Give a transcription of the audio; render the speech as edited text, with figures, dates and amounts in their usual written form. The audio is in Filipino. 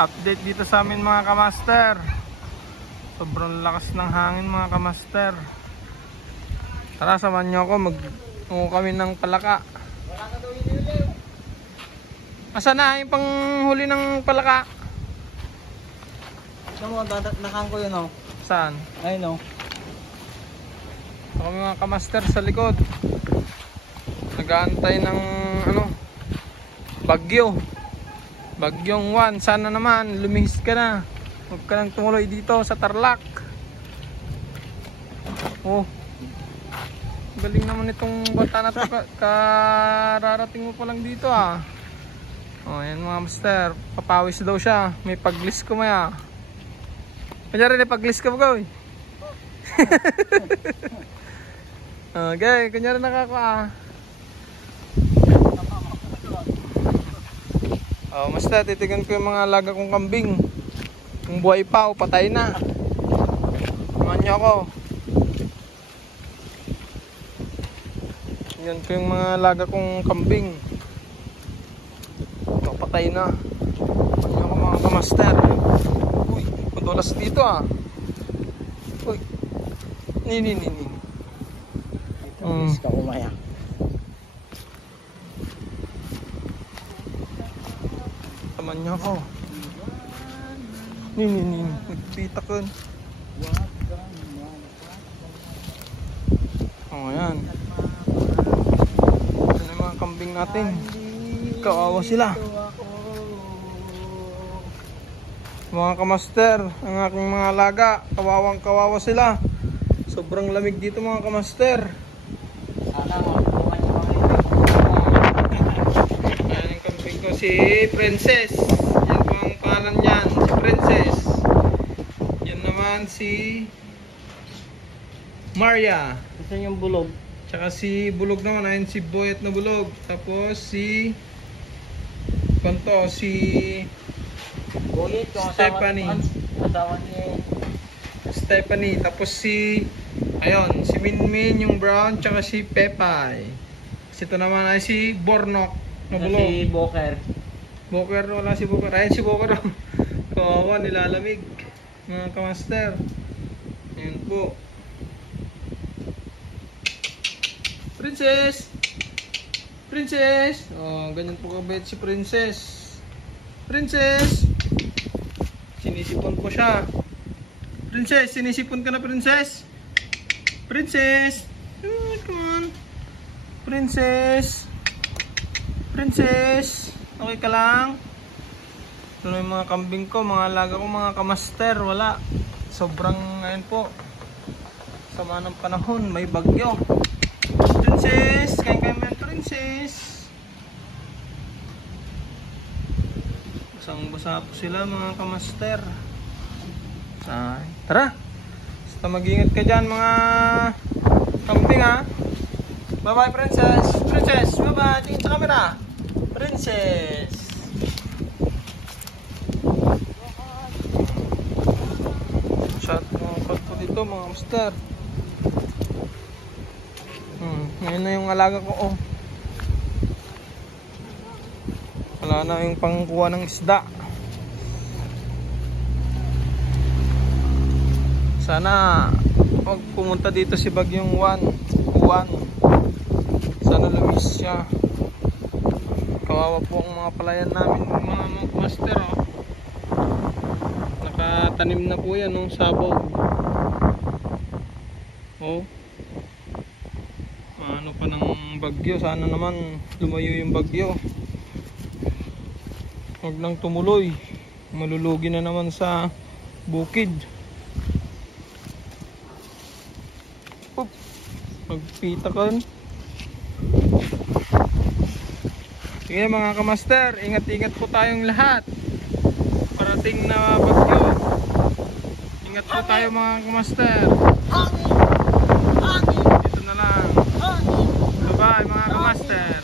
Update dito sa amin mga kamaster. Sobrang lakas ng hangin mga kamaster. Tara, samahan nyo ako. Mag-ungo kami ng palaka. Asa na yung panghuli ng palaka? Nakang ko yun, oh. Saan? Ayun, oh. Kami mga kamaster sa likod. Nag-aantay ng bagyo. Bagyong Juan. Sana naman lumihis ka na. Huwag ka nang tumuloy dito sa Tarlac. Oh, galing naman itong bata na to. Kararating mo pa lang dito ah. Oh, yan mga master. Papawis daw siya. May pag-list ko maya. Kunyari pag-list ka ba gawin? Okay, kunyari nakakuha. Oh, master, titigan ko yung mga alaga kong kambing. Kung buhay pa o patay na. Samahan niyo ako. Yan ko yung mga alaga kong kambing. Ito, patay na. Samahan niyo ako mga kamaster. Uy, madulas dito ah. Uy. Ni. Ito, ka kumaya. Samahan niyo ako. Ni. Nagpita ko. Oh, ayan. Ito na yung mga kambing natin. Kawawa sila. Mga kamaster, ang aking mga alaga, kawawang kawawa sila. Sobrang lamig dito mga kamaster. Ayan yung kambing ko, si Princess. Yan po ang pangalan niyan, si Princess. Yan naman si Maria. Ito yung bulog. Tsaka si Bulog naman, ayun si Boyet na Bulog. Tapos si Boyet, Stephanie. Asawa ni Stephanie. Tapos si Minmin yung brown. Tsaka si Pepay. Kasi ito naman ay si Bornok na Bulog. si Boker. Boker, wala si Boker. Ayun si Boker. Kawawa, nilalamig. Mga kamaster. Ayun po. Princess! Princess! Oh, ganyan po kabait si Princess. Princess! Sinisipon ko siya. Princess, sinisipon ka na, Princess? Princess! Oh, come on. Princess! Princess! Okay ka lang? Ito na yung mga kambing ko, mga alaga ko, mga kamaster. Wala. Sobrang, ayun po. Sama ng panahon, may bagyo. Princess! Kain mo yan, Princess! Basang-basa po sila mga kamaster. Tara! Basta mag-ingat ka dyan mga kambing ha. Bye bye Princess! Princess! Bye bye! Tingin sa camera! Princess! Shot mga po dito mga kamaster. Ngayon na yung alaga ko. Oh. Wala na yung pangkuha ng isda. Sana pag pumunta dito si Bagyong Juan. Sana lumis siya. Kawawa po ang mga palayan namin mga master. Oh. Nakatanim na po yan ng sabog. Oh. Ano pa ng bagyo, sana naman lumayo yung bagyo. Huwag nang tumuloy, malulugi na naman sa bukid. Magpita ka. Sige mga kamaster, ingat-ingat po tayong lahat. Parating na bagyo. Ingat po tayo mga kamaster. Dito na lang. Bye mga kamaster.